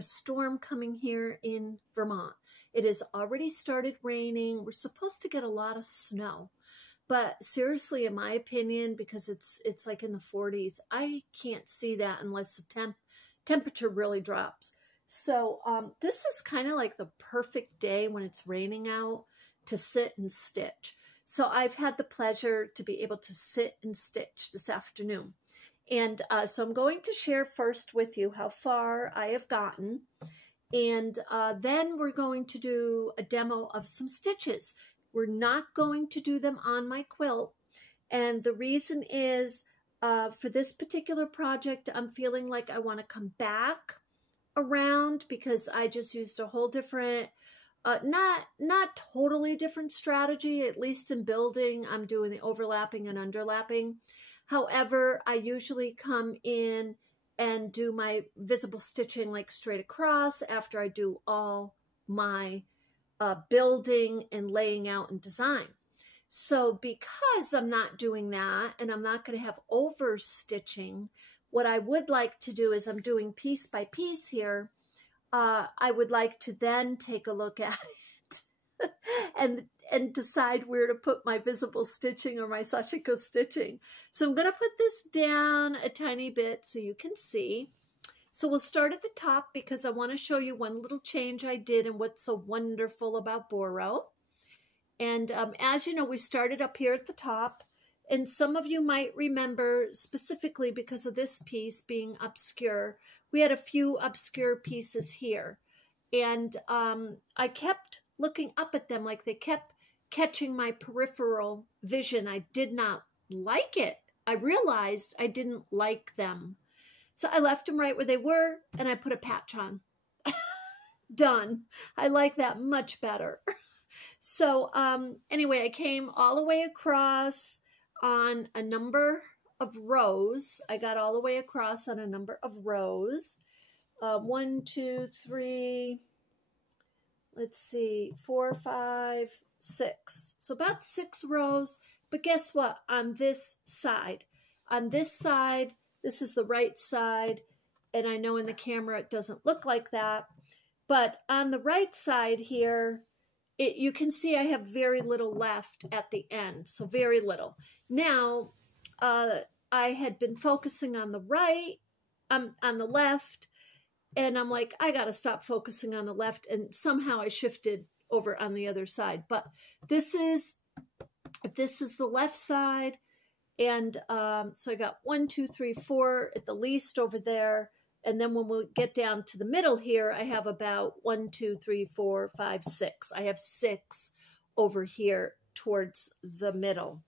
a storm coming here in Vermont. It has already started raining. We're supposed to get a lot of snow. But seriously, in my opinion, because it's like in the 40s, I can't see that unless the temperature really drops. So this is kind of like the perfect day when it's raining out to sit and stitch. So I've had the pleasure to be able to sit and stitch this afternoon. And so I'm going to share first with you how far I have gotten. And then we're going to do a demo of some stitches. We're not going to do them on my quilt. And the reason is for this particular project, I'm feeling like I want to come back around because I just used a whole different, not totally different strategy. At least in building, I'm doing the overlapping and underlapping. However, I usually come in and do my visible stitching like straight across after I do all my building and laying out and design. So because I'm not doing that and I'm not going to have over stitching, what I would like to do is I'm doing piece by piece here. I would like to then take a look at it and decide where to put my visible stitching or my sashiko stitching. So I'm going to put this down a tiny bit so you can see. So we'll start at the top because I want to show you one little change I did and what's so wonderful about Boro. And as you know, we started up here at the top. And some of you might remember specifically because of this piece being obscure, we had a few obscure pieces here. And I kept looking up at them like they kept catching my peripheral vision. I did not like it. I realized I didn't like them. So I left them right where they were and I put a patch on. Done. I like that much better. So anyway, I came all the way across on a number of rows. I got all the way across on a number of rows. 1, 2, 3, let's see, 4, 5, 6. So about 6 rows. But guess what? On this side, this is the right side. And I know in the camera it doesn't look like that. But on the right side here, you can see I have very little left at the end. So very little. Now, I had been focusing on the right, on the left. And I'm like, I got to stop focusing on the left. And somehow I shifted over on the other side. But this is the left side. And so I got 1, 2, 3, 4 at the least over there. And then when we get down to the middle here, I have about 1, 2, 3, 4, 5, 6. I have 6 over here towards the middle.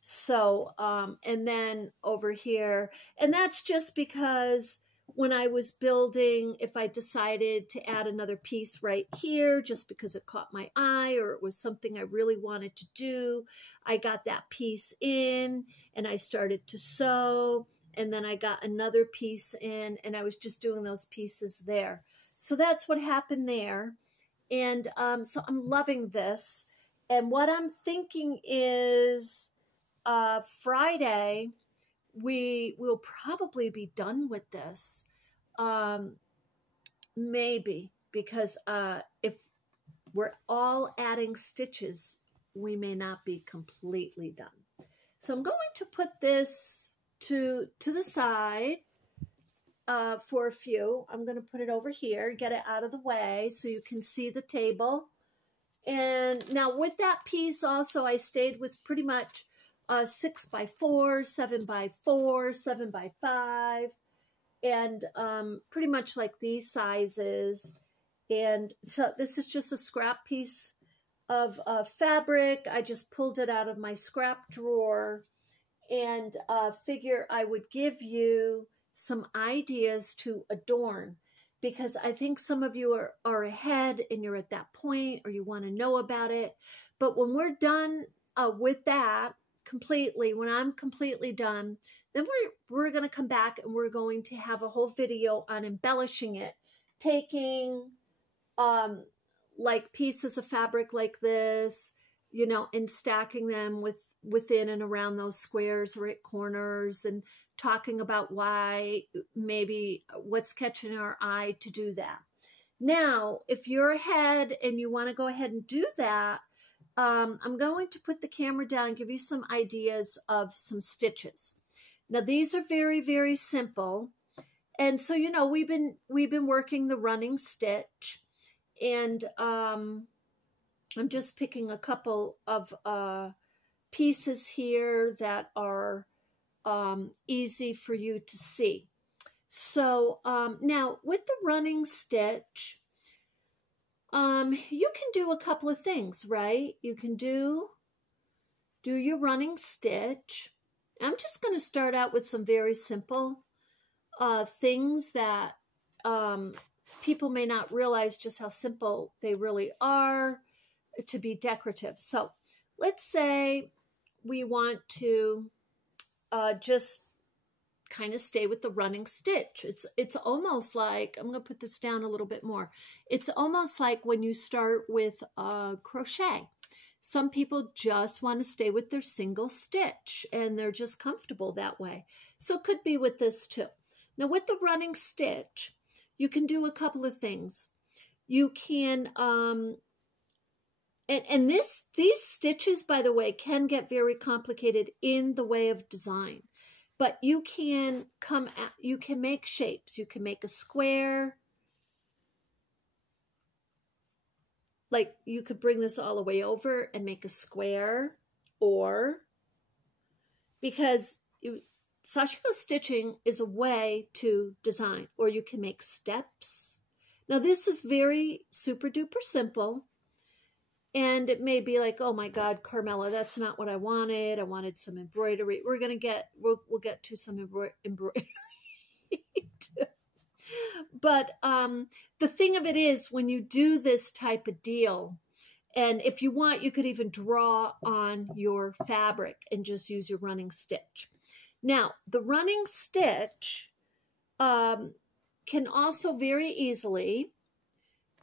So, and then over here, and that's just because when I was building, if I decided to add another piece right here, just because it caught my eye or it was something I really wanted to do, I got that piece in and I started to sew, and then I got another piece in and I was just doing those pieces there. So that's what happened there. And so I'm loving this. And what I'm thinking is Friday, we will probably be done with this. Maybe, because if we're all adding stitches, we may not be completely done. So I'm going to put this to the side for a few. I'm going to put it over here, get it out of the way so you can see the table. And now with that piece also, I stayed with pretty much 6 by 4, 7 by 4, 7 by 5, and pretty much like these sizes. And so this is just a scrap piece of fabric. I just pulled it out of my scrap drawer and figure I would give you some ideas to adorn, because I think some of you are ahead and you're at that point or you want to know about it. But when we're done with that completely, when I'm completely done, then we're going to come back and we're going to have a whole video on embellishing it, taking like pieces of fabric like this, you know, and stacking them within and around those squares or at corners, and talking about why, maybe what's catching our eye to do that. Now, if you're ahead and you want to go ahead and do that, I'm going to put the camera down and give you some ideas of some stitches. Now, these are very, very simple. And so, you know, we've been working the running stitch, and I'm just picking a couple of pieces here that are easy for you to see. So now with the running stitch, you can do a couple of things, right? You can do your running stitch. I'm just going to start out with some very simple things that people may not realize just how simple they really are to be decorative. So let's say we want to just kind of stay with the running stitch. It's almost like, I'm going to put this down a little bit more. It's almost like when you start with crochet. Some people just want to stay with their single stitch and they're just comfortable that way. So it could be with this too. Now with the running stitch, you can do a couple of things. You can, and these stitches, by the way, can get very complicated in the way of design. But you can you can make shapes. You can make a square. Like you could bring this all the way over and make a square, or because sashiko stitching is a way to design, or you can make steps. Now this is very super duper simple. And it may be like, oh my God, Carmella, that's not what I wanted. I wanted some embroidery. We'll get to some embroidery too. But the thing of it is, when you do this type of deal, and if you want, you could even draw on your fabric and just use your running stitch. Now, the running stitch can also very easily,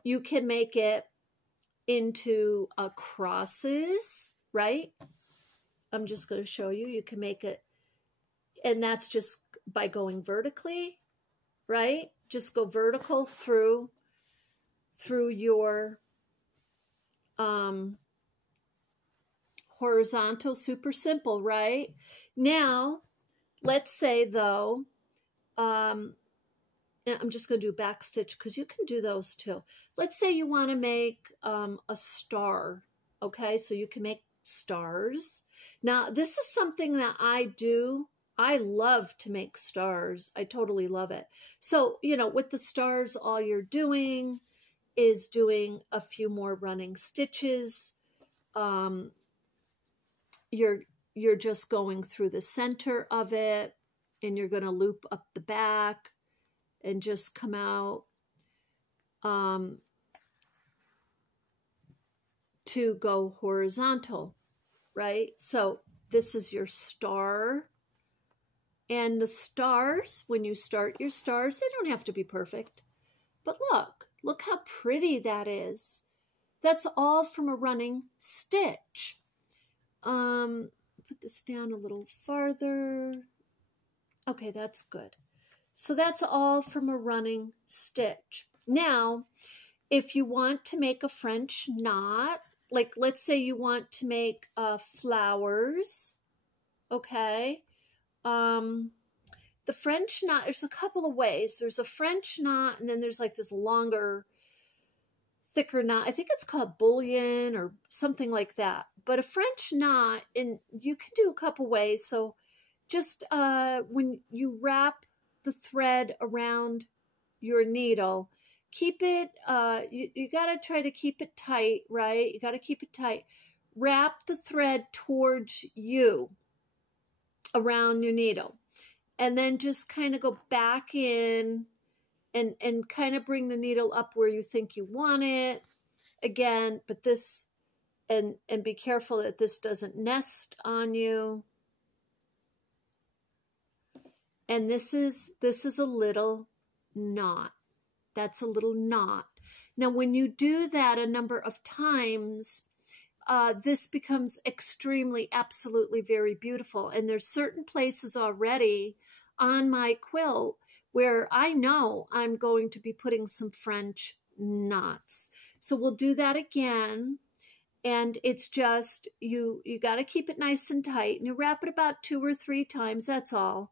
you can make it into crosses, right? I'm just going to show you. You can make it, and that's just by going vertically, right? Just go vertical through your horizontal. Super simple, right? Now, let's say though, I'm just going to do back stitch because you can do those too. Let's say you want to make a star, okay? So you can make stars. Now, this is something that I do. I love to make stars. I totally love it. So, you know, with the stars, all you're doing is doing a few more running stitches. You're just going through the center of it, and you're going to loop up the back and just come out to go horizontal, right? So this is your star. And the stars, when you start your stars, they don't have to be perfect. But look how pretty that is. That's all from a running stitch. Put this down a little farther. Okay, that's good. So that's all from a running stitch. Now, if you want to make a French knot, like let's say you want to make flowers, okay? The French knot, there's a couple of ways. There's a French knot, and then there's like this longer, thicker knot. I think it's called bullion or something like that. But a French knot, and you can do a couple ways. So just when you wrap the thread around your needle, keep it, you got to try to keep it tight, right? You got to keep it tight. Wrap the thread towards you around your needle, and then just kind of go back in and kind of bring the needle up where you think you want it again. But this, and be careful that this doesn't nest on you. And this is a little knot. That's a little knot. Now, when you do that a number of times, this becomes extremely, absolutely very beautiful. And there's certain places already on my quilt where I know I'm going to be putting some French knots. So we'll do that again. And it's just, you got to keep it nice and tight, and you wrap it about 2 or 3 times. That's all.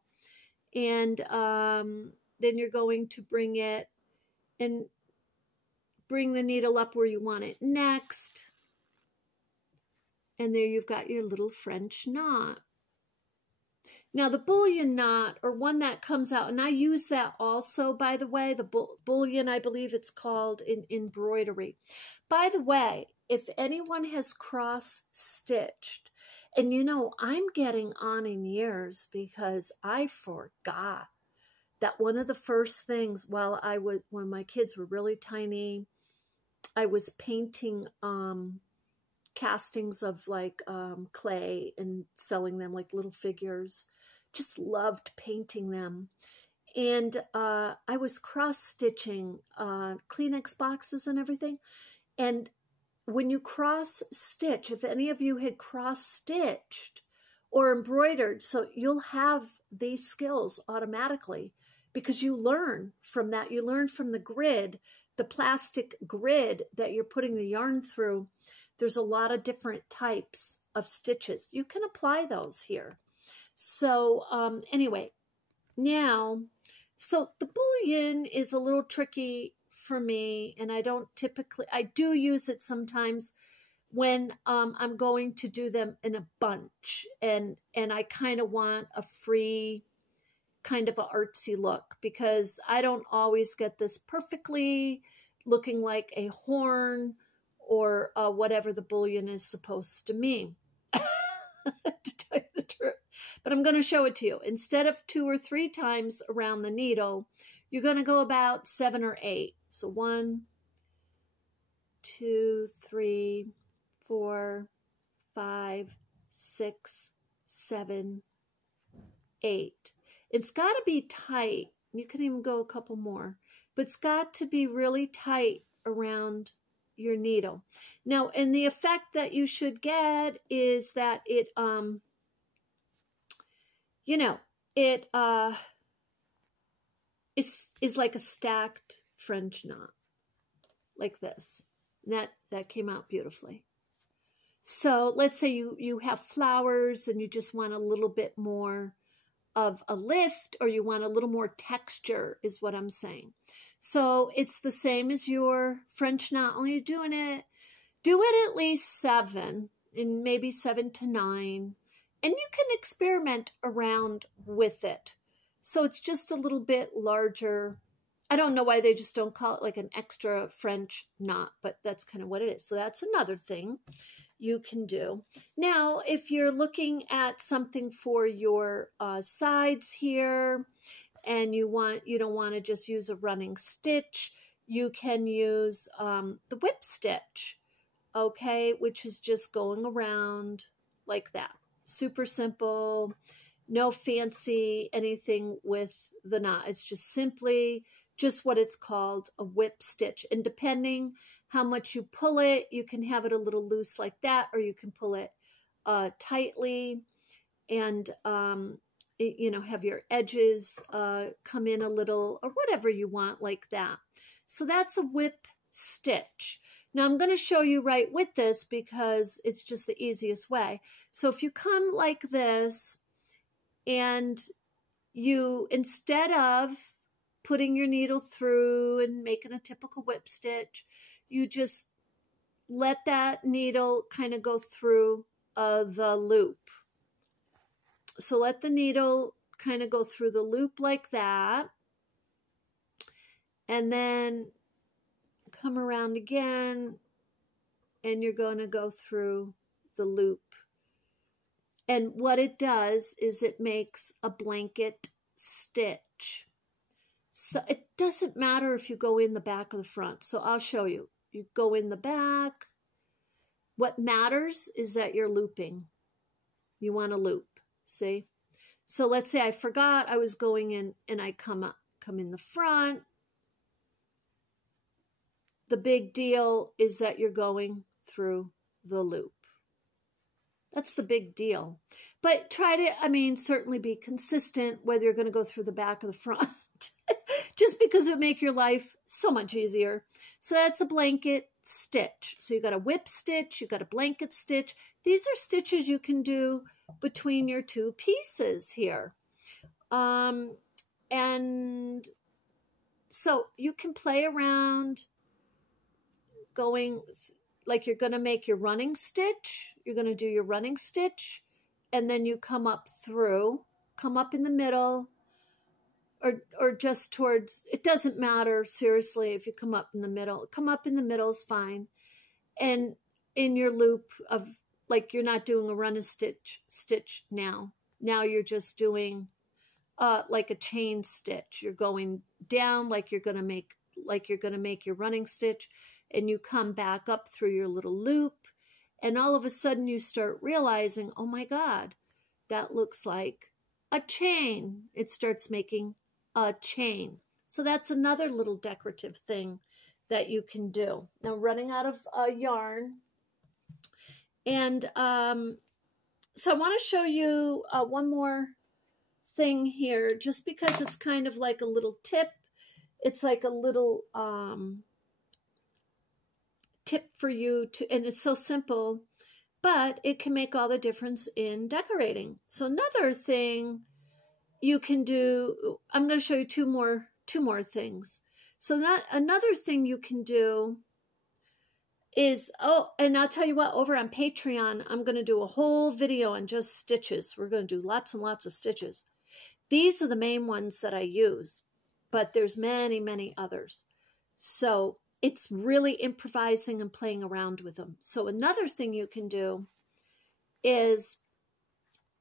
And then you're going to bring it and bring the needle up where you want it next. And there you've got your little French knot. Now the bullion knot, or one that comes out, and I use that also, by the way, the bullion, I believe it's called in embroidery. By the way, if anyone has cross-stitched, and you know, I'm getting on in years because I forgot that one of the first things when my kids were really tiny, I was painting castings of like clay and selling them like little figures. Just loved painting them. And I was cross-stitching Kleenex boxes and everything. And when you cross-stitch, if any of you had cross-stitched or embroidered, so you'll have these skills automatically because you learn from that. You learn from the grid, the plastic grid that you're putting the yarn through. There's a lot of different types of stitches. You can apply those here. So anyway, now, so the bullion is a little tricky for me, and I do use it sometimes when I'm going to do them in a bunch, and I kind of want a free kind of an artsy look, because I don't always get this perfectly looking like a horn or whatever the bullion is supposed to mean, to tell you the truth. But I'm going to show it to you. Instead of 2 or 3 times around the needle, you're going to go about 7 or 8. So 1, 2, 3, 4, 5, 6, 7, 8. It's got to be tight. You can even go a couple more, but it's got to be really tight around your needle. Now, and the effect that you should get is that it, you know, it is like a stacked French knot, like this. And that came out beautifully. So let's say you have flowers and you just want a little bit more of a lift, or you want a little more texture, is what I'm saying. So it's the same as your French knot, only you're doing it, do it at least 7, and maybe 7 to 9. And you can experiment around with it. So it's just a little bit larger. I don't know why they just don't call it like an extra French knot, but that's kind of what it is. So that's another thing you can do. Now, if you're looking at something for your sides here, and you don't want to just use a running stitch, you can use the whip stitch, okay, which is just going around like that. Super simple, no fancy anything with the knot. It's just simply just what it's called, a whip stitch. And depending how much you pull it, you can have it a little loose like that, or you can pull it tightly, and you know, have your edges come in a little, or whatever you want like that. So that's a whip stitch. Now I'm going to show you right with this because it's just the easiest way. So if you come like this, and you, instead of putting your needle through and making a typical whip stitch, you just let that needle kind of go through the loop. So let the needle kind of go through the loop like that, and then come around again, and you're going to go through the loop. And what it does is it makes a blanket stitch. So it doesn't matter if you go in the back or the front. So I'll show you. You go in the back. What matters is that you're looping. You want to loop, see? So let's say I forgot I was going in, and I come in the front. The big deal is that you're going through the loop. That's the big deal. But try to, certainly be consistent whether you're going to go through the back or the front. Just just because it would make your life so much easier. So that's a blanket stitch. So you got a WIP stitch, you got a blanket stitch. These are stitches you can do between your two pieces here. And so you can play around going like you're going to make your running stitch. You're going to do your running stitch, and then you come up through, come up in the middle, or just towards, it doesn't matter, seriously, if you come up in the middle. Come up in the middle is fine. And in your loop of, like, you're not doing a run a stitch now. Now you're just doing like a chain stitch. You're going down like you're going to make your running stitch, and you come back up through your little loop, and all of a sudden you start realizing, oh my God, that looks like a chain. It starts making a chain. So that's another little decorative thing that you can do. Now, running out of yarn. And so I want to show you one more thing here, just because it's kind of like a little tip. It's like a little tip for you to, and it's so simple, but it can make all the difference in decorating. So another thing you can do, I'm going to show you two more things. So another thing you can do is, oh, and I'll tell you what, over on Patreon, I'm going to do a whole video on just stitches. We're going to do lots and lots of stitches. These are the main ones that I use, but there's many, many others. So it's really improvising and playing around with them. So another thing you can do is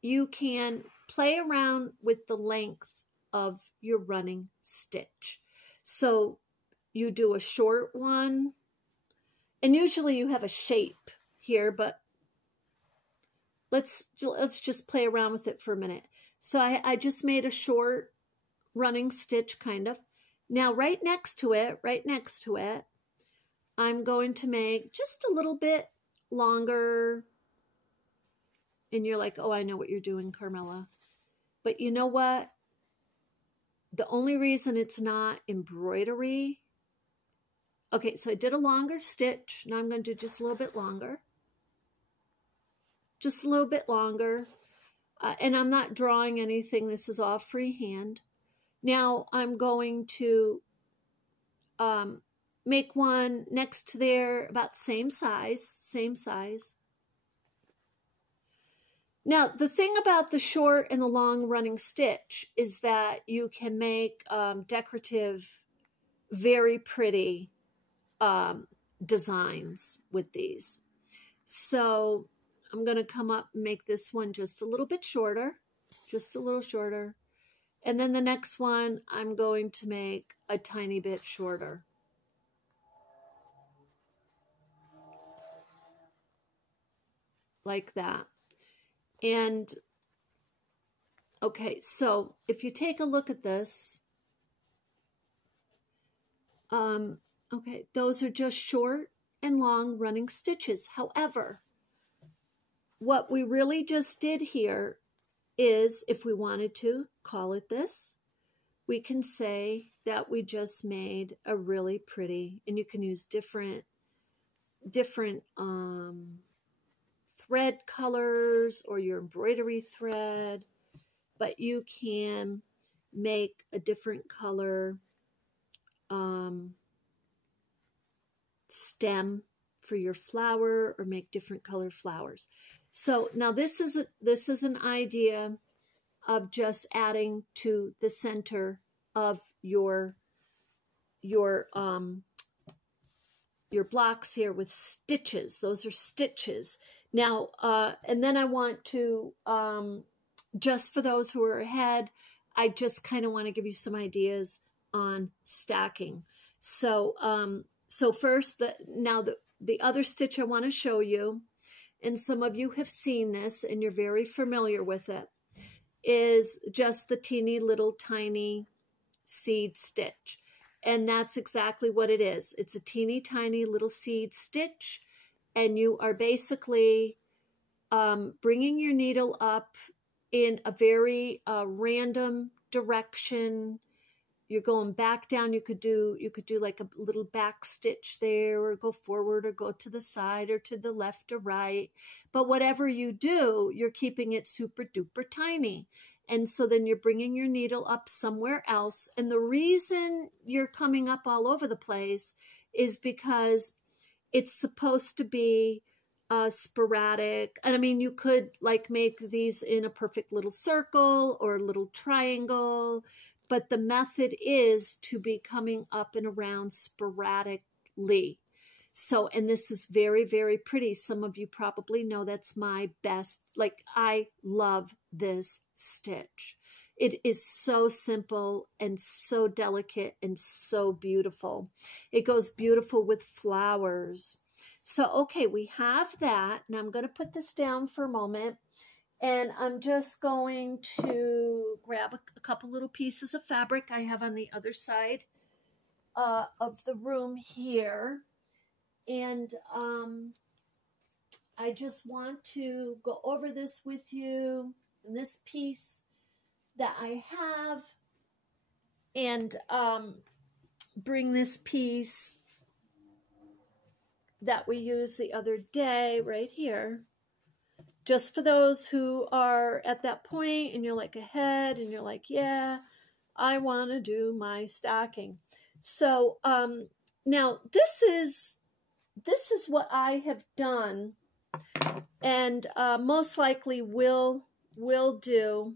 you can play around with the length of your running stitch. So you do a short one, and usually you have a shape here, but let's just play around with it for a minute. So I just made a short running stitch, kind of. Now right next to it, I'm going to make just a little bit longer. And you're like, oh, I know what you're doing, Carmella. But you know what? The only reason it's not embroidery. Okay, so I did a longer stitch. Now I'm going to do just a little bit longer. Just a little bit longer. And I'm not drawing anything. This is all freehand. Now I'm going to make one next to there about same size. Now, the thing about the short and the long running stitch is that you can make decorative, very pretty designs with these. So I'm going to come up and make this one just a little bit shorter, just a little shorter. And then the next one, I'm going to make a tiny bit shorter. Like that. And, okay, so if you take a look at this, okay, those are just short and long running stitches. However, what we really just did here is, if we wanted to call it this, we can say that we just made a really pretty, and you can use different thread colors or your embroidery thread, but you can make a different color stem for your flower, or make different color flowers. So now this is an idea of just adding to the center of your blocks here with stitches. Those are stitches. Now, and then I want to, just for those who are ahead, I just kind of want to give you some ideas on stacking. So, so first, the other stitch I want to show you, and some of you have seen this and you're very familiar with it, is just the teeny little tiny seed stitch. And that's exactly what it is. It's a teeny tiny little seed stitch, and you are basically bringing your needle up in a very random direction, you're going back down. You could do like a little back stitch there, or go forward, or go to the side, or to the left or right. But whatever you do, you're keeping it super duper tiny. And so then you're bringing your needle up somewhere else. And the reason you're coming up all over the place is because it's supposed to be sporadic. And I mean, you could like make these in a perfect little circle or a little triangle, but the method is to be coming up and around sporadically. So, and this is very, very pretty. Some of you probably know that's my best. Like, I love this stitch. It is so simple and so delicate and so beautiful. It goes beautiful with flowers. So, okay, we have that. Now I'm going to put this down for a moment, and I'm just going to grab a couple little pieces of fabric I have on the other side of the room here. And I just want to go over this with you, and this piece that I have, and bring this piece that we used the other day right here, just for those who are at that point and you're like ahead and you're like, yeah, I want to do my stacking. So now this is what I have done, and most likely will do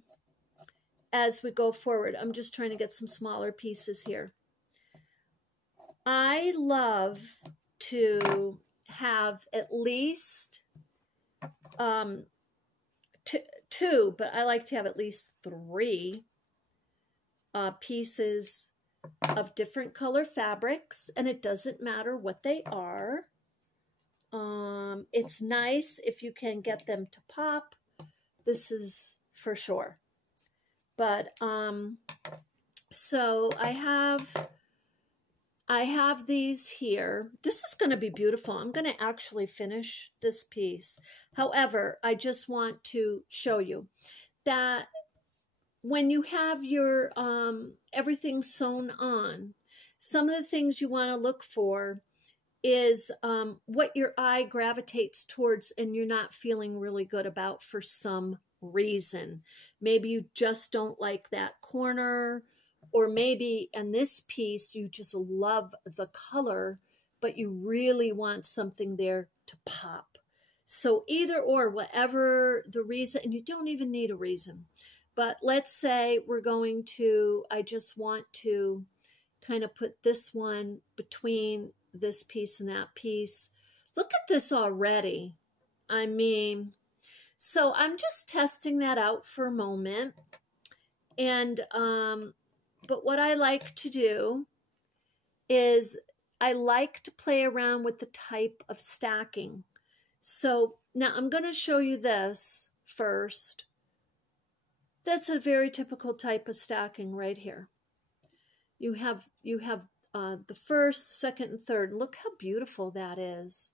as we go forward. I'm just trying to get some smaller pieces here. I love to have at least two, but I like to have at least 3 pieces of different color fabrics, and it doesn't matter what they are. It's nice if you can get them to pop. This is for sure. But so I have these here. This is going to be beautiful. I'm going to actually finish this piece. However, I just want to show you that when you have your everything sewn on, some of the things you want to look for is what your eye gravitates towards and you're not feeling really good about for some reason. Maybe you just don't like that corner, or maybe in this piece you just love the color, but you really want something there to pop. So either or, whatever the reason, and you don't even need a reason. But let's say we're going to, I just want to kind of put this one between this piece and that piece. Look at this already. I mean, so I'm just testing that out for a moment. And, but what I like to do is I like to play around with the type of stacking. So now I'm going to show you this first. That's a very typical type of stacking right here. You have the first, second, and third. Look how beautiful that is.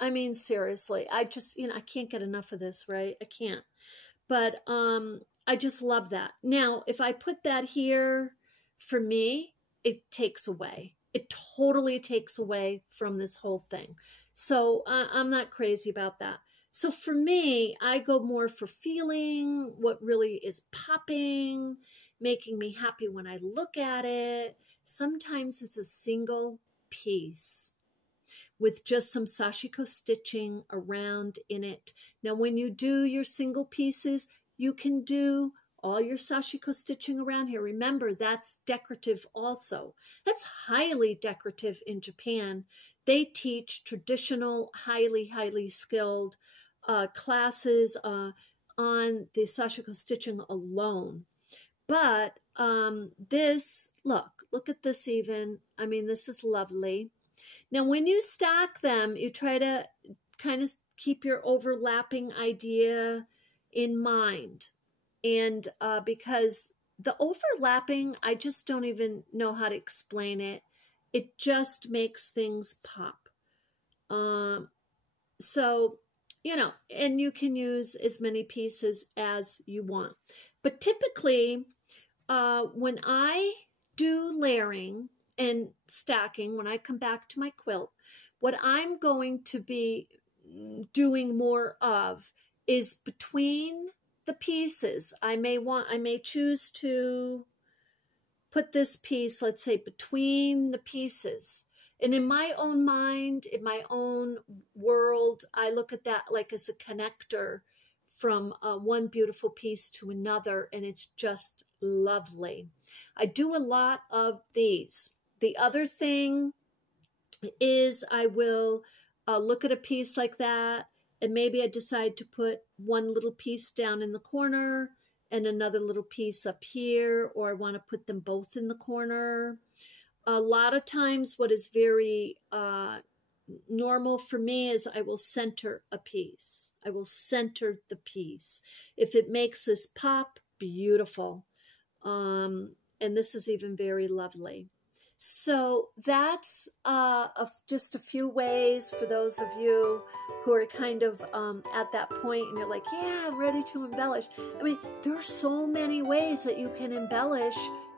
I mean, seriously, I just, I can't get enough of this, right? I can't. But I just love that. Now, if I put that here, for me, it takes away. It totally takes away from this whole thing. So I'm not crazy about that. So for me, I go more for feeling what really is popping, making me happy when I look at it. Sometimes it's a single piece with just some sashiko stitching around in it. Now, when you do your single pieces, you can do all your sashiko stitching around here. Remember, that's decorative also. That's highly decorative in Japan. They teach traditional, highly skilled classes on the sashiko stitching alone. But this, look at this even. I mean, this is lovely. Now, when you stack them, you try to kind of keep your overlapping idea in mind. And because the overlapping, I just don't even know how to explain it. It just makes things pop. So, and you can use as many pieces as you want. But typically, when I do layering and stacking, when I come back to my quilt, what I'm going to be doing more of is between the pieces. I may choose to put this piece, let's say, between the pieces. And in my own mind, in my own world, I look at that like as a connector from one beautiful piece to another, and it's just lovely. I do a lot of these. The other thing is I will look at a piece like that, and maybe I decide to put one little piece down in the corner and another little piece up here, or I want to put them both in the corner. A lot of times what is very normal for me is I will center a piece. I will center the piece. If it makes this pop, beautiful. And this is even very lovely. So that's just a few ways for those of you who are kind of at that point and you're like, yeah, I'm ready to embellish. I mean, there are so many ways that you can embellish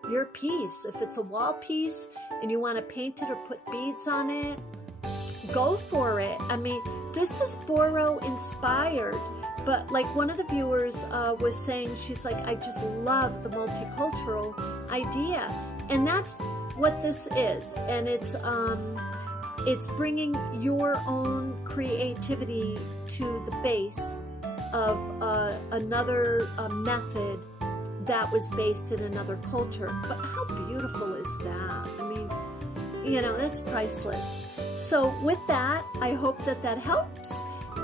your piece. If it's a wall piece and you want to paint it or put beads on it, go for it. I mean, this is Boro Inspired, but like one of the viewers was saying, she's like, I just love the multicultural idea. And that's what this is. And it's bringing your own creativity to the base of another method that was based in another culture. But how beautiful is that? I mean, you know, that's priceless. So with that, I hope that that helps.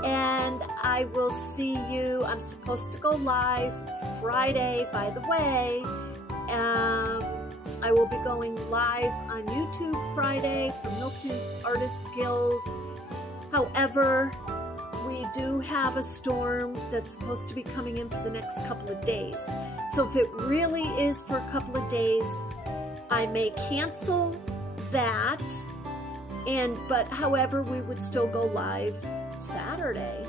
And I will see you. I'm supposed to go live Friday, by the way. I will be going live on YouTube Friday for Milton Artist Guild. However, we do have a storm that's supposed to be coming in for the next couple of days. So if it really is for a couple of days, I may cancel that. But however, we would still go live Saturday,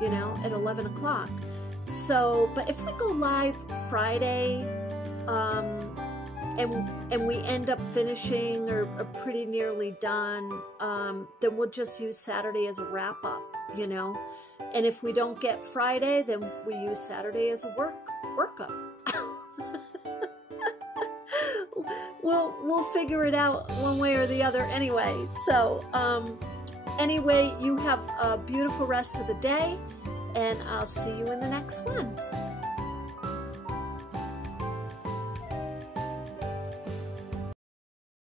you know, at 11 o'clock. So, but if we go live Friday, and we end up finishing or pretty nearly done, then we'll just use Saturday as a wrap up, you know. And if we don't get Friday, then we use Saturday as a workup. We'll figure it out one way or the other anyway. So anyway, you have a beautiful rest of the day, and I'll see you in the next one.